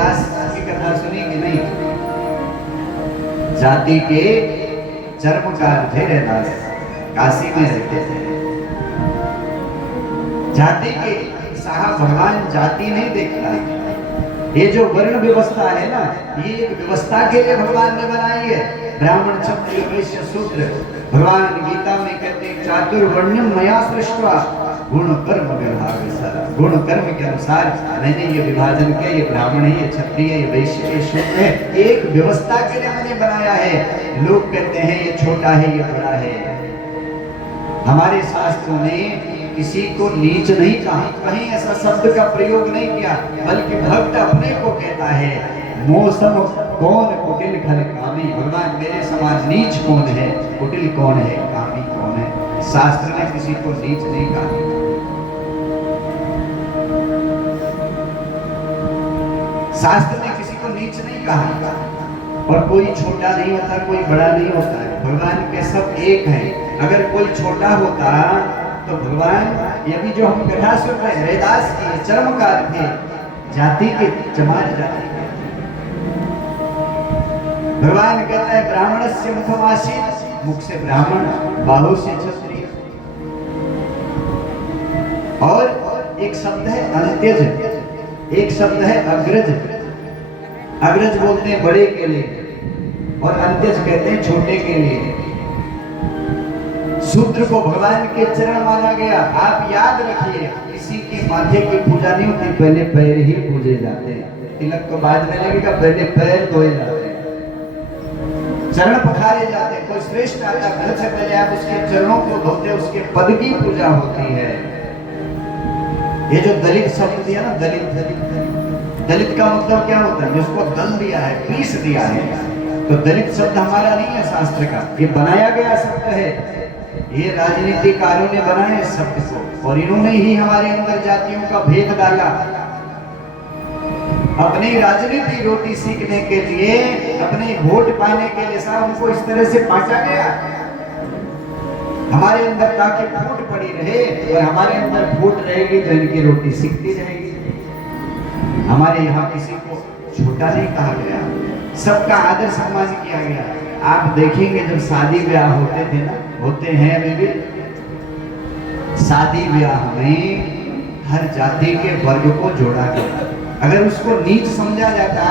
रैदास की कथा सुनी कि नहीं? जाति के चर्मकार थे रैदास, काशी में रहते थे। जाति के साहब भगवान जाति नहीं देखता। ये जो वर्ण व्यवस्था है ना, ये एक व्यवस्था के लिए भगवान ने बनाई है। ब्राह्मण क्षत्रिय वैश्य शूद्र, भगवान गीता में कहते हैं चातुर्वर्ण्यम मया सृष्ट्वा गुण कर्म विभाग सारा। गुण कर्म के अनुसार मैंने ये विभाजन किया, ये ब्राह्मण है, ये क्षत्रिय, ये वैश्य, ये शूद्र है। एक व्यवस्था के लिए मैंने बनाया है। लोग कहते हैं ये छोटा है, ये बड़ा है। हमारे शास्त्रों ने किसी को नीच नहीं कहा, कहीं ऐसा शब्द का प्रयोग नहीं किया, बल्कि भक्त अपने को कहता है मौसम कौन कुटिल खल कामी। भगवान मेरे समान नीच कौन है, कुटिल कौन है, कामी कौन है। शास्त्र ने किसी को नीच नहीं कहा। शास्त्र ने किसी को नीच नहीं कहा। और कोई छोटा नहीं होता, कोई बड़ा नहीं होता है। भगवान के सब एक हैं। अगर कोई छोटा होता तो भगवान, ये भी जो हम कथा सुन रहे हैं, रैदास की चर्मकार थे, जाति के चमार जाति के। भगवान कहता है ब्राह्मणस्य मुखमासीत, मुख से ब्राह्मण, बाहु से क्षत्रिय। और एक शब्द है अंत्यज, एक शब्द है अग्रज। अग्रज बोलते हैं बड़े के लिए, और अंत्यज कहते हैं छोटे के लिए। शूद्र को भगवान के चरण माना गया। आप याद रखिए, किसी के माथे की पूजा नहीं होती, पहले पैर ही पूजे जाते हैं। तिलक तो बाद में लगेगा, पहले पैर धोए जाते हैं, चरण पखारे जाते हैं। कोई श्रेष्ठ आता घर से पहले आप उसके चरणों को धोते, उसके पद की पूजा होती है। ये जो दलित शब्द दिया ना, दलित दलित का मतलब क्या होता है? जिसको दल दिया है, पीस दिया है। तो दलित शब्द हमारा नहीं है शास्त्र का, ये बनाया गया शब्द है। ये राजनीतिकारों ने बनाए शब्द को, और इन्होंने ही हमारे अंदर जातियों का भेद डाला। अपनी राजनीति रोटी सीखने के लिए, अपने वोट पाने के लिए साहब उनको इस तरह से बांटा गया हमारे अंदर, ताकि फूट पड़ी रहे। और हमारे अंदर फूट रहेगी तो इनकी रोटी सीखती रहेगी। हमारे यहाँ किसी को छोटा नहीं कहा गया, सबका आदर सम्मान किया गया। आप देखेंगे जब शादी ब्याह होते थे ना, होते हैं अभी भी, शादी ब्याह में हर जाति के वर्ग को जोड़ा गया। अगर उसको नीच समझा जाता,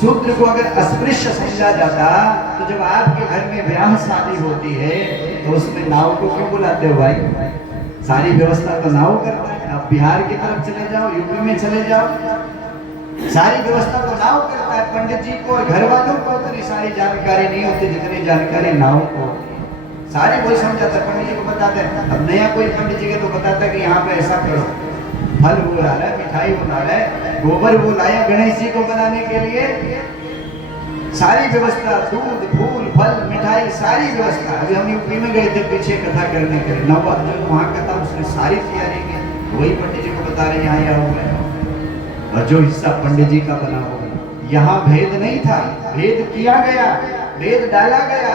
शूद्र को अगर अस्पृश्य समझा जाता, तो जब आपके घर में ब्याह शादी होती है तो उसमें नाव को क्यों बुलाते हो भाई? सारी व्यवस्था तो नाव करता है। आप बिहार की तरफ चले जाओ, यूपी में चले जाओ, सारी व्यवस्था तो नाव करता है। पंडित जी को और घर वालों को उतनी सारी जानकारी नहीं होती जितनी जानकारी नाव को। सारी वही समझाता, पंडित जी को बताते हैं। अब नया कोई पंडित जी के तो बताता है कि यहाँ पे ऐसा करो, फल वो ला रहा है, मिठाई वो ला रहा है, गोबर वो लाया गणेश जी को बनाने के लिए। सारी व्यवस्था, दूध फूल फल मिठाई, सारी व्यवस्था। अभी हम यूपी में गए थे पीछे कथा करने के लिए, नवा जो वहाँ कथा उसने सारी तैयारी की, वही पंडित जी को बता रहे यहाँ यहाँ हो गया। और जो हिस्सा पंडित जी का बना होगा, यहाँ भेद नहीं था, भेद किया गया, भेद डाला गया,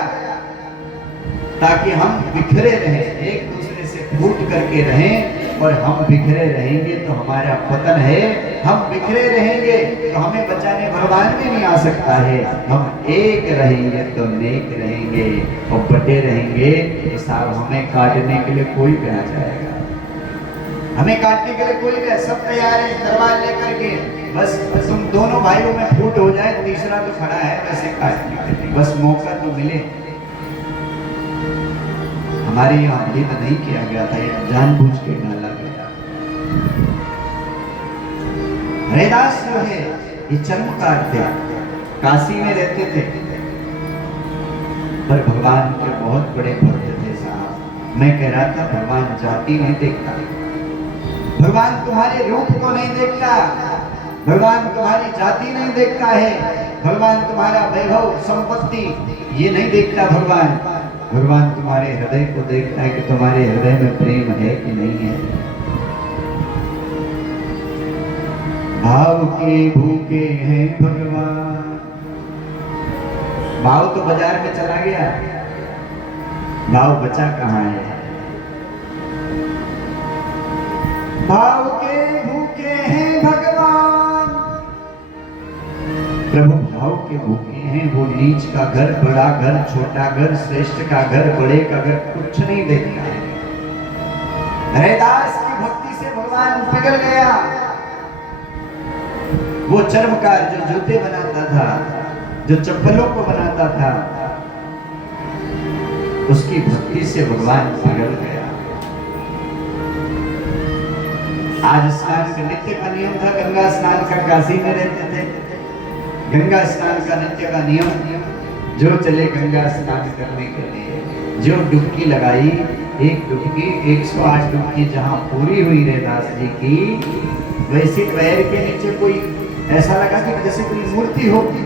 ताकि हम बिखरे रहें, एक दूसरे से फूट करके रहें। और हम बिखरे रहेंगे तो हमारा पतन है, हम बिखरे रहेंगे तो हमें बचाने भगवान भी नहीं आ सकता है। हम एक रहेंगे तो नेक रहेंगे, और बटे रहेंगे तो साहब हमें काटने के लिए कोई भी आ जाएगा। हमें काटने के लिए कोई भी, सब तैयार है तलवार लेकर के। बस तुम दोनों भाइयों में फूट हो जाए, तीसरा तो खड़ा है वैसे काटने के लिए, बस मौका तो मिले। हमारे यहाँ भेद नहीं किया गया था, ये जानबूझ के डाला गया। रैदास जो है ये चर्मकार थे, काशी में रहते थे, पर भगवान के बहुत बड़े भक्त थे साहब। मैं कह रहा था भगवान जाति नहीं देखता, भगवान तुम्हारे रूप को नहीं देखता, भगवान तुम्हारी जाति नहीं देखता है, भगवान तुम्हारा वैभव संपत्ति ये नहीं देखता। भगवान तुम्हारे हृदय को देखता है कि तुम्हारे हृदय में प्रेम है कि नहीं है। भाव के भूखे हैं भगवान। भाव तो बाजार में चला गया, भाव बचा कहाँ है? भाव के भूखे हैं भगवान, प्रभु भाव के भूखे हैं। वो नीच का घर, बड़ा घर, छोटा घर, श्रेष्ठ का घर, बड़े का घर कुछ नहीं देखता है। रैदास की भक्ति से भगवान पिघल गया। वो चर्मकार जो जूते बनाता था, जो चप्पलों को बनाता था, उसकी भक्ति से भगवान पिघल गया। आज स्नान का नित्य का नियम था, गंगा स्नान का, काशी में रहते थे। गंगा स्नान का नित्य का नियम, जो चले गंगा स्नान करने के लिए, जो डुबकी लगाई, एक डुबकी 108 डुबकी जहां पूरी हुई रैदास जी की, वैसे पैर के नीचे कोई ऐसा लगा कि जैसे कोई मूर्ति होगी।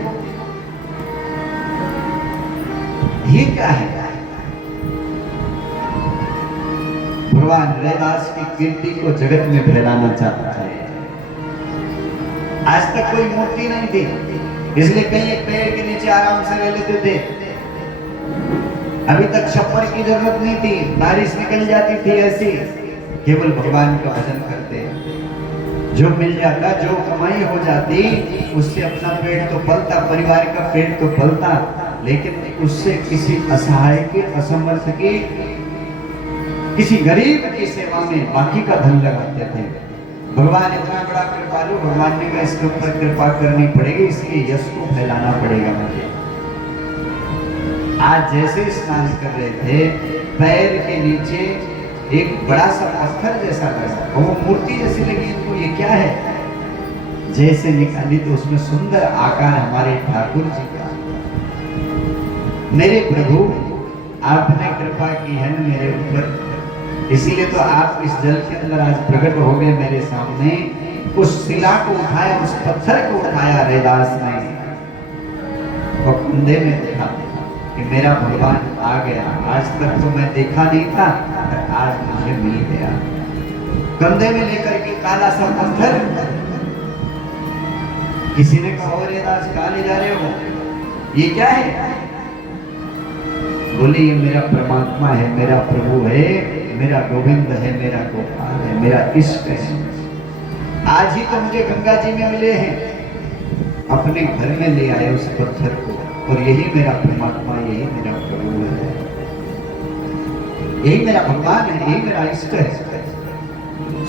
ये क्या है? भगवान रैदास की कीर्ति को जगत में फैलाना चाहता है। आज तक कोई मूर्ति नहीं थी, इसलिए कहीं एक पेड़ के नीचे आराम से रह लेते थे। अभी तक छप्पर की जरूरत नहीं थी, बारिश निकल जाती थी ऐसी, केवल भगवान का भजन करते। जो मिल जाता, जो कमाई हो जाती, उससे अपना पेट तो पलता, परिवार का पेट तो पलता, लेकिन उससे किसी असहाय के, असमर्थ के, किसी गरीब की सेवा में बाकी का धन लगाते थे। भगवान इतना बड़ा कृपालु, भगवान ने कहा इसके ऊपर कृपा करनी पड़ेगी, इसके यश को फैलाना पड़ेगा मुझे। आज जैसे स्नान कर रहे थे, पैर के नीचे एक बड़ा सा पत्थर जैसा लगा, वो मूर्ति जैसी लगी इनको, ये क्या है? जैसे निकाली तो उसमें सुंदर आकार हमारे ठाकुर जी का। मेरे प्रभु, आपने कृपा की है ना मेरे ऊपर, इसीलिए तो आप इस जल के अंदर आज प्रकट हो गए मेरे सामने। उस शिला को उठाया, उस पत्थर को उठाया रैदास ने, और कुंडे में देखा कि मेरा भगवान आ गया। आज तक तो मैं देखा नहीं था, आज मुझे मिल गया। कंधे में लेकर के काला सा पत्थर। किसी ने कहा और रैदास कहाँ ले जा रहे हो, ये क्या है? बोले ये मेरा परमात्मा है, मेरा प्रभु है, मेरा गोविंद है, मेरा गोपाल है, मेरा इष्ट है। आज ही तो मुझे गंगा जी में मिले हैं। अपने घर में ले आए उस पत्थर को, और यही मेरा परमात्मा, यही मेरा प्रभु है, यही मेरा भगवान है, यही मेरा इष्ट है।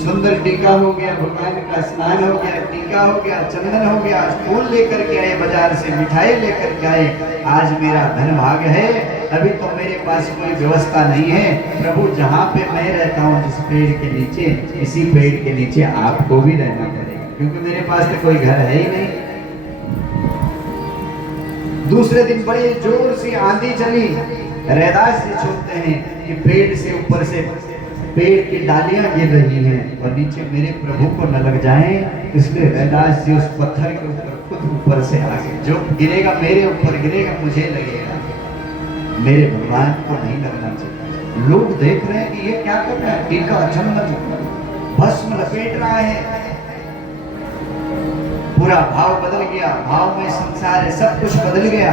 सुंदर टीका हो गया, भगवान का स्नान हो गया, टीका हो गया, चंदन हो गया, फूल लेकर के आए बाजार से, मिठाई लेकर के आए। आज मेरा धन भाग्य है। अभी तो मेरे पास कोई व्यवस्था नहीं है प्रभु, जहाँ पे मैं रहता हूँ जिस पेड़ के नीचे, इसी पेड़ के नीचे आपको भी रहना पड़ेगा, क्योंकि मेरे पास तो कोई घर है ही नहीं। दूसरे दिन बड़े जोर से आंधी चली। रैदास जी सोचते हैं कि पेड़ से ऊपर से पेड़ की डालियां गिर रही हैं और नीचे मेरे प्रभु को न लग जाएं, इसलिए रैदास जी उस पत्थर के ऊपर खुद ऊपर से आ गए। जो गिरेगा मेरे ऊपर गिरेगा, मुझे लगेगा, मेरे भगवान को नहीं लगना चाहिए। लोग देख रहे हैं कि ये क्या कर रहा है, टीका चंदन भस्म लपेट रहा है। पूरा भाव बदल गया, भाव में संसार है, सब कुछ बदल गया।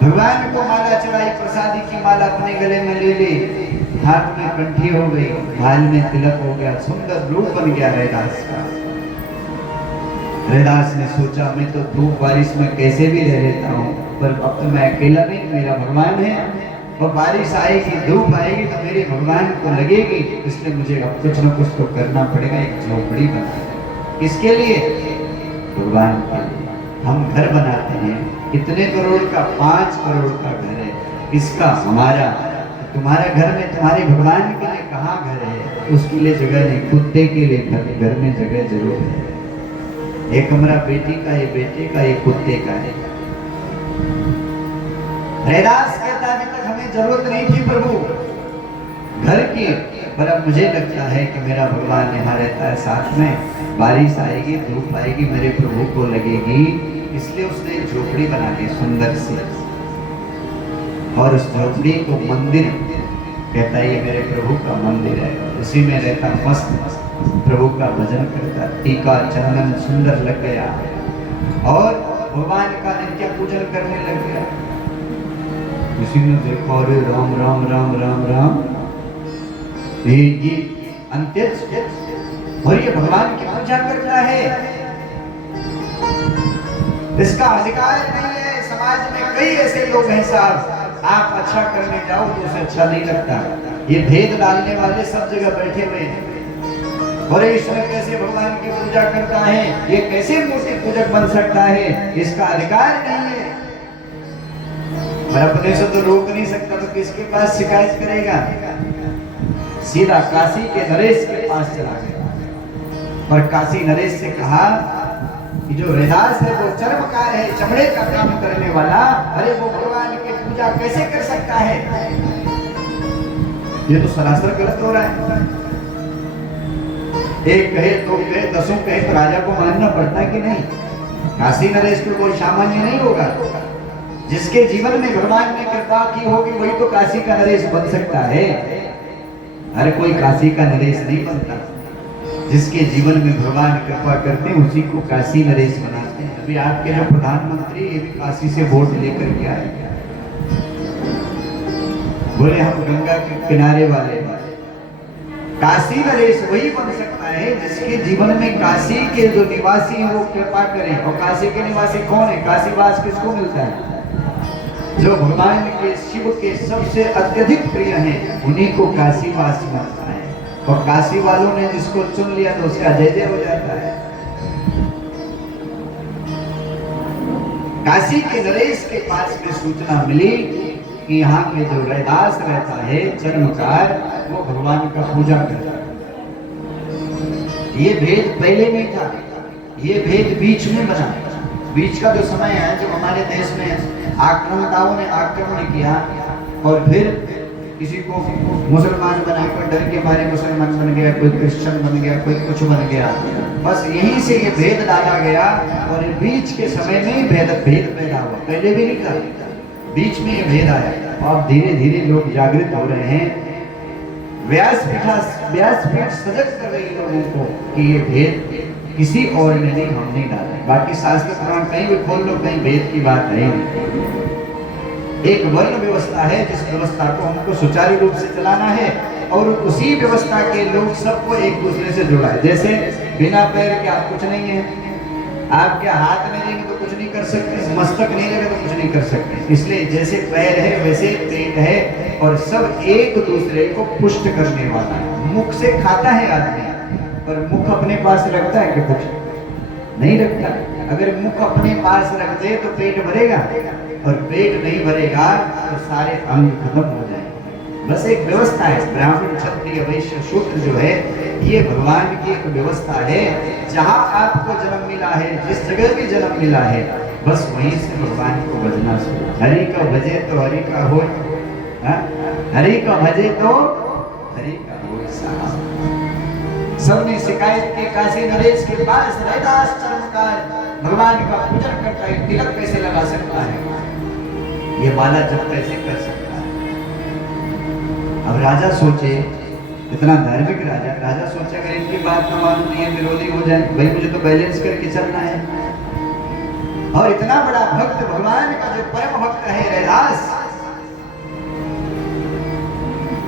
भगवान को माला चढ़ाई, प्रसादी की माला अपने गले में ले ली, हाथ में कंठी हो गई, भाल में तिलक हो गया, सुंदर रूप बन गया रैदास का। रैदास ने सोचा मैं तो धूप बारिश में कैसे भी रह लेता हूँ, पर अब तो मैं अकेला नहीं, मेरा भगवान है, और बारिश आएगी, धूप आएगी तो मेरे भगवान को लगेगी, इसलिए मुझे अब कुछ न कुछ तो करना पड़ेगा। एक झोपड़ी बनानी। किसके लिए? भगवान के लिए। हम घर बनाते हैं, कितने करोड़ का? 5 करोड़ का घर है, इसका हमारा। तुम्हारा घर में तुम्हारे भगवान के लिए कहाँ घर है? उसके लिए जगह नहीं, कुत्ते के लिए घर में जगह जरूर है। एक कमरा बेटी का, ये बेटे का, ये कुत्ते का है। रैदास कहता अभी तक हमें जरूरत नहीं थी प्रभु घर की, पर अब मुझे लगता है कि मेरा भगवान यहाँ रहता है साथ में। बारिश आएगी, धूप आएगी, मेरे प्रभु को लगेगी, इसलिए उसने एक झोपड़ी बना दी सुंदर सी, और उस झोपड़ी को मंदिर कहता है। ये मेरे प्रभु का मंदिर है, उसी में रहता, मस्त प्रभु का भजन करता। टीका चंदन सुंदर लग गया और भगवान का नित्य पूजन करने लग गया। किसी ने देखा, अरे राम राम राम राम राम, ये अंत्येष्टि, और ये भगवान की पूजा करता है। इसका अधिकार नहीं है। समाज में कई ऐसे लोग हैं साहब, आप अच्छा करने जाओ तो उसे अच्छा नहीं लगता। ये भेद डालने वाले सब जगह बैठे हुए हैं। और ईश्वर कैसे भगवान की पूजा करता है, ये कैसे मूर्ति पूजक बन सकता है, इसका अधिकार नहीं है। पर अपने से तो रोक नहीं सकता, तो किसके पास शिकायत करेगा? सीधा काशी के नरेश के पास चला गया और काशी नरेश से कहा कि जो रैदास है वो चर्मकार है, चमड़े का काम करने वाला, अरे वो भगवान की पूजा कैसे कर सकता है? ये तो सरासर गलत हो रहा है। एक कहे, दो कहे, दसों कहे तो राजा को मानना पड़ता है कि नहीं? काशी नरेश तो कोई सामान्य नहीं होगा। जिसके जीवन में भगवान ने कृपा की होगी वही तो काशी का नरेश बन सकता है। हर कोई काशी का नरेश नहीं बनता। जिसके जीवन में भगवान कृपा करते हैं उसी को काशी नरेश बनाते हैं। अभी आपके जो प्रधानमंत्री ये भी काशी से वोट लेकर के आए, बोले हम गंगा के किनारे वाले। काशी नरेश वही बन सकता है जिसके जीवन में काशी के जो निवासी हैं वो कृपा करें। और काशी के निवासी कौन है? काशीवास किसको मिलता है? जो भगवान के शिव के सबसे अत्यधिक प्रिय हैं उन्हीं को काशीवास मिलता है। और काशी वालों ने जिसको चुन लिया तो उसका जय जय हो जाता है। काशी के नरेश के पास में सूचना मिली कि यहाँ के जो रैदास रहता है चर्मकार, वो भगवान का पूजा करता है। ये भेद पहले नहीं था, ये भेद बीच में बना। बीच का जो समय है जब हमारे देश में आक्रमणकारों ने आक्रमण किया और फिर किसी को मुसलमान बनाकर डर के मारे मुसलमान बन गया, कोई क्रिश्चियन बन गया, कोई कुछ बन गया। बस यहीं से ये भेद डाला गया और बीच के समय में भेद पैदा हुआ। पहले भी नहीं था, बीच में ये भेद आया और धीरे धीरे लोग जागृत हो रहे हैं। व्यासपीठ सजग कर रही लोगों को कि ये भेद किसी और ने नहीं, हम नहीं डाला। बाकी शास्त्र पुराण कहीं भी खोल लो, कहीं भेद की बात है नहीं। एक वर्ण व्यवस्था है जिस व्यवस्था को हमको सुचारू रूप से चलाना है और उसी व्यवस्था के लोग सबको एक दूसरे से जोड़ा है। जैसे बिना पैर के आप कुछ नहीं है, आपके हाथ नहीं रहेंगे तो कुछ नहीं कर सकते, मस्तक नहीं रहेगा तो कुछ नहीं कर सकते। इसलिए जैसे पैर है वैसे पेट है और सब एक दूसरे को पुष्ट करने वाला है। मुख से खाता है आदमी पर मुख अपने पास रखता है कि कुछ नहीं रखता। अगर मुख अपने पास रख दे तो पेट भरेगा और पेट नहीं भरेगा तो सारे अंग खत्म हो जाएंगे। बस एक व्यवस्था है। ब्राह्मण क्षत्रिय वैश्य शूद्र जो है ये भगवान की एक व्यवस्था है। जहाँ आपको जन्म मिला है, जिस जगह भी जन्म मिला है, बस वहीं से भगवान को भजना शुरू। हरि का भजे तो हरि का हो, हरि का भजे तो हरि का हो। सबने शिकायत की काशी नरेश के पास रैदास चर्मकार भगवान का पूजन करता है, तिलक कैसे लगा सकता है, ये माला जप कैसे कर सकता है। अब राजा सोचे, इतना धार्मिक राजा सोचे अगर इनकी बात ना मानूं तो ये विरोधी हो जाए, भाई मुझे तो बैलेंस करके चलना है। और इतना बड़ा भक्त भगवान का जो परम भक्त है रैदास,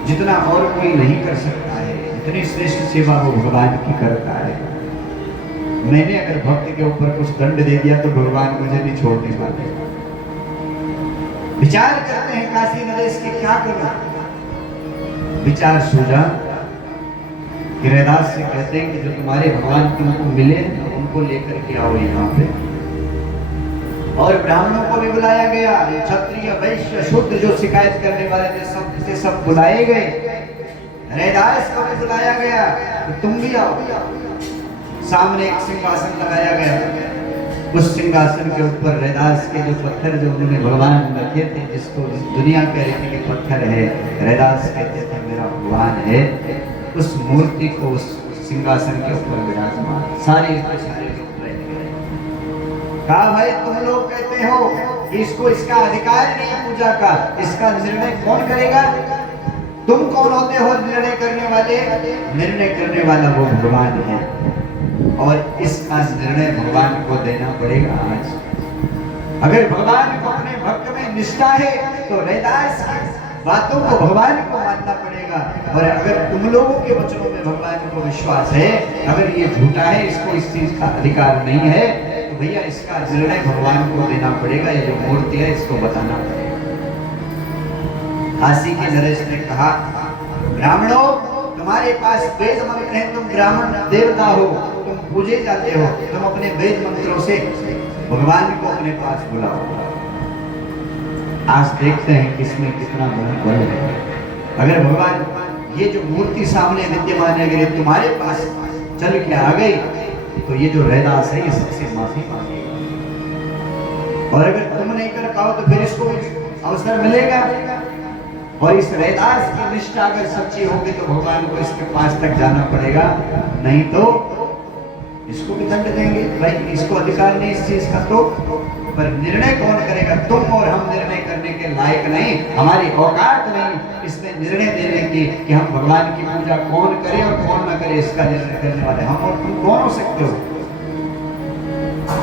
जितना और कोई नहीं कर सकता है, इतनी श्रेष्ठ सेवा वो भगवान की करता है। मैंने अगर भक्त के ऊपर कुछ दंड दे दिया तो भगवान मुझे नहीं छोड़ने वाले। विचार करते हैं काशी नरेश के क्या करूं। विचार सूझा कि रैदास से कहते हैं कि जो तुम्हारे भगवान तुमको मिले उनको लेकर के आओ यहाँ पे। और ब्राह्मणों को भी बुलाया गया, क्षत्रिय वैश्य शूद्र जो शिकायत करने वाले थे सब से सब बुलाए गए। रैदास को भी बुलाया गया तो तुम भी आओ। सामने एक सिंहासन लगाया गया, उस सिंहासन के ऊपर रैदास के जो पत्थर जो उन्होंने भगवान रखे थे, जिसको दुनिया कह रही थी कि पत्थर है, रैदास कहते थे मेरा भगवान है, उस मूर्ति को उस सिंहासन के ऊपर विराजमान सारे लोग बैठ गए। कहा भाई तुम लोग कहते हो कि इसको इसका अधिकार नहीं पूजा का, इसका निर्णय कौन करेगा? तुम कौन होते हो निर्णय करने वाले? निर्णय करने वाला वो भगवान है और इसका निर्णय भगवान को देना पड़ेगा आज। अगर भगवान को अपने भक्त में निष्ठा है तो रैदास की बातों को भगवान को मानना पड़ेगा। और अगर तुम लोगों के वचनों में भगवान को विश्वास है, अगर ये झूठा है, इसको इस चीज का अधिकार नहीं है, तो भैया इसका निर्णय भगवान को देना पड़ेगा, ये जो मूर्ति है इसको बताना पड़ेगा। काशी के नरेश ने कहा, ब्राह्मणों तुम्हारे पास वेद मंत्र हैं, तुम ब्राह्मण देवता हो, तुम पूजे जाते हो, तुम अपने वेद मंत्रों से भगवान को अपने पास बुलाओ। आज देखते हैं किसमें कितना बल है। अगर भगवान ये जो मूर्ति सामने विद्यमान है, अगर तुम्हारे पास चल के आ गई तो ये जो रैदास है ये सबसे माफी मांगेगा, और अगर तुम नहीं कर पाओ तो फिर इसको अवसर मिलेगा। और इस रैदास की निष्ठा अगर सच्ची होगी तो भगवान को इसके पास तक जाना पड़ेगा, नहीं तो इसको भी दंड देंगे। भाई इसको अधिकार नहीं इस चीज का, तो पर निर्णय कौन करेगा? तुम और हम निर्णय करने के लायक नहीं, हमारी औकात नहीं इसमें निर्णय देने की कि हम भगवान की पूजा कौन करे और कौन न करे, इसका निर्णय करने वाले हम और तुम कौन हो सकते हो?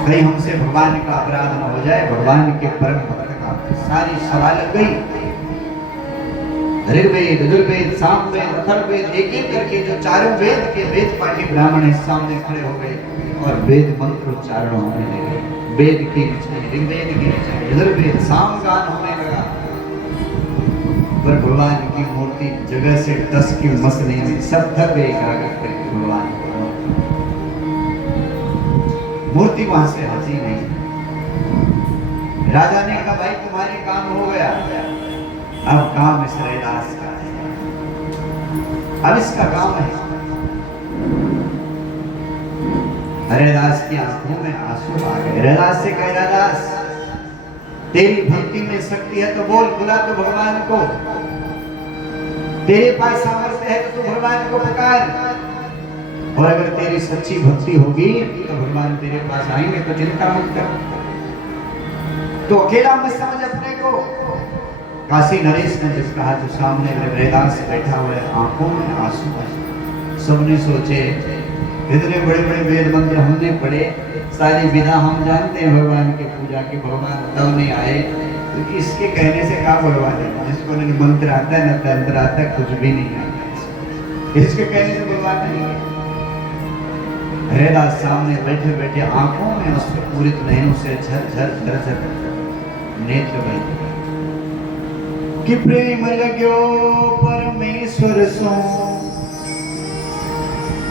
कहीं हमसे भगवान का अपराध न हो जाए, भगवान के परम भक्त का सारी सवाल गई। ऋग्वेद, यजुर्वेद, सामवेद, अथर्ववेद, एक एक करके जो चारों वेद के वेद पाठी ब्राह्मण इस सामने खड़े हो गए और वेद मंत्र उच्चारण होने लगे। वेद की ऋग्वेद की यजुर्वेद, सामगान होने लगा। पर भगवान की मूर्ति जगह से 10 की मसले में सब धर एकाग्र करके भगवान मूर्ति वहां से हटी नहीं। राजा ने कहा, भाई तुम्हारे काम हो गया, अब काम इस रैदास का है, अब इसका काम है। रैदास की आंखों में आंसू आ गए। रैदास से कह, रैदास तेरी भक्ति में शक्ति है तो बोल, बुला तो भगवान को, तेरे पास सामर्थ्य है तो तू भगवान को पुकार, और अगर तेरी सच्ची भक्ति होगी तो भगवान तेरे पास आएंगे, तो चिंता मत कर, तो अकेला मत समझ अपने को। काशी नरेश ने जब कहा तो सामने रैदास बैठा हुआ है, आंखों में आंसू है। सबने सोचे इतने बड़े बड़े वेद मंत्र हमने पढ़े, सारी विधा हम जानते हैं भगवान की पूजा की, भगवान तब नहीं आए तो इसके कहने से क्या भगवान है? जिसको न मंत्र आता है न तंत्र आता है, कुछ भी नहीं आता, इसके कहने से भगवान नहीं है। रैदास सामने बैठे बैठे आंखों में उससे पूरित नयनों से झर झर झर नेत्र बहे कि प्रेम लग्यो परमेश्वर सो,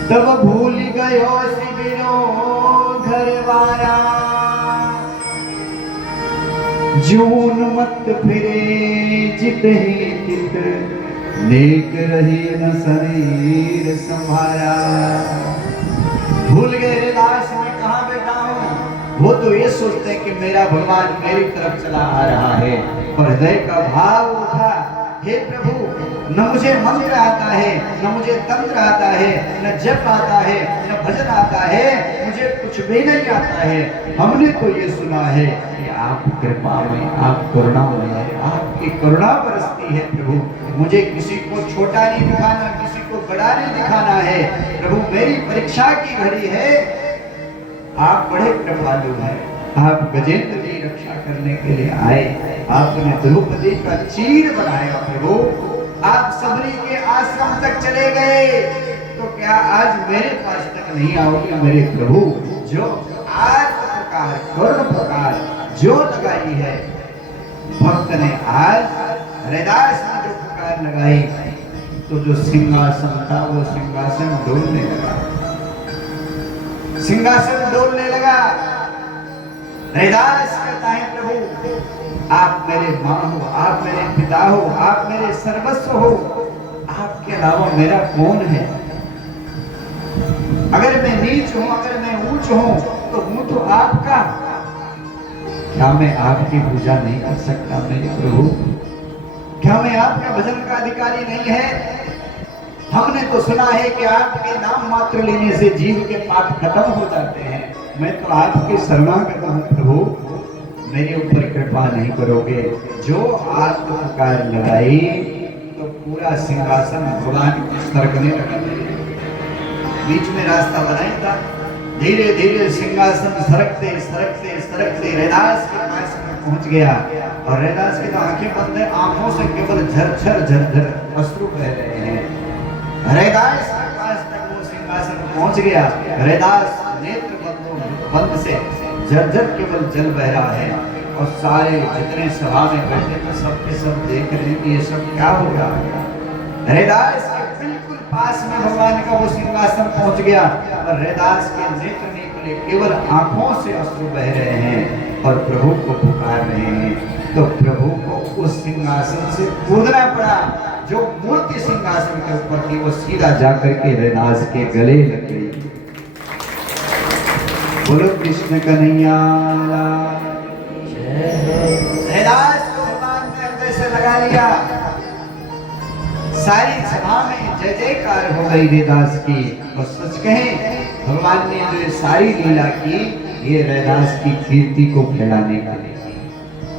तब भूल गयो शिविरो घरवारा, जून मत फिरे जित ही चित, नेक रही न शरीर संभारा। भूल गए रैदास में कहाँ बैठा हूँ, वो तो ये सोचते हैं कि मेरा भगवान मेरी तरफ चला आ रहा है, पर हृदय का भाव उठा, हे प्रभु न मुझे मंत्र आता है, न मुझे तंत्र आता है, न जप आता है, न भजन आता है, मुझे कुछ भी नहीं आता है। हमने तो ये सुना है कि आप कृपा में, आप करुणा में है, आपकी करुणा बरसती है प्रभु, मुझे किसी को छोटा नहीं दिखाना, किसी को बड़ा नहीं दिखाना है प्रभु, मेरी परीक्षा की घड़ी है, आप बड़े कृपालु हैं, आप गजेंद्र की रक्षा करने के लिए आए, आपने द्रौपदी का चीर बनाया प्रभु, आप सबरी के आश्रम तक चले गए, तो क्या आज मेरे पास तक नहीं आओगे मेरे प्रभु? जो आज प्रकार करुण प्रकार जो लगाई है भक्त ने, आज रैदास ने जो प्रकार लगाई, तो जो सिंहासन था वो सिंहासन डोलने लगा, सिंहासन डोलने लगा। रैदास कहता है प्रभु आप मेरे माँ हो, आप मेरे पिता हो, आप मेरे सर्वस्व हो, आपके अलावा मेरा कौन है? अगर मैं नीच हूं, अगर मैं ऊंच हूं, तो हूं तो आपका, क्या मैं आपकी पूजा नहीं कर सकता मेरे प्रभु? क्या मैं आपका भजन का अधिकारी नहीं है? हमने तो सुना है कि आपके नाम मात्र लेने से जीव के पाप खत्म हो जाते हैं, मैं तो आपके शरणागत हूं प्रभु, मेरे ऊपर कृपा नहीं करोगे? जो आप पुकार लगाई तो पूरा सिंहासन भगवान को सरकने लगा, बीच में रास्ता बनाया था, धीरे धीरे सिंहासन सरकते सरकते सरकते रैदास के पास में पहुंच गया, और रैदास की तो आंखें बंद है, आंखों से केवल झरझर झरझर अश्रु बह रहे हैं। रैदास के पास तक वो सिंहासन पहुंच गया, रैदास नेत्र बंद से जर्जर केवल जल बह रहा है और सारे जितने सभा में बैठे तो सबके सब देख रहे हैं कि ये सब क्या हो रहा है। हरिदास के बिल्कुल पास में भगवान का वो सिंहासन पहुंच गया और हरिदास के नेत्र नहीं खुले, केवल आंखों से अश्रु बह रहे हैं और प्रभु को पुकार रहे हैं। तो प्रभु को उस सिंहासन से कूदना पड़ा, जो मूर्ति सिंहासन के ऊपर थी वो सीधा जाकर के हरिदास के गले लग गई। बोलो कृष्ण कन्हैया। हरिदास को भगवान ने अंदर से लगा लिया। सारी सभा में जय जयकार हो गई हरिदास की। और सच कहें भगवान ने जो सारी लीला की ये हरिदास की कीर्ति को फैलाने के लिए।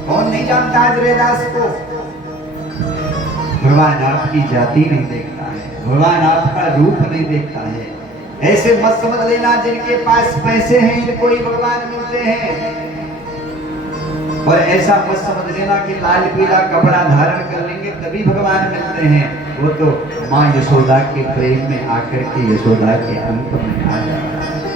कौन नहीं जानता आज हरिदास को? भगवान आपकी जाति नहीं देखता है, भगवान आपका रूप नहीं देखता है। ऐसे मत समझ लेना जिनके पास पैसे हैं इनको ही भगवान मिलते हैं, और ऐसा मत समझ लेना कि लाल पीला कपड़ा धारण कर लेंगे तभी भगवान मिलते हैं। वो तो माँ यशोदा के प्रेम में आकर के यशोदा के अंत में आ जाता है।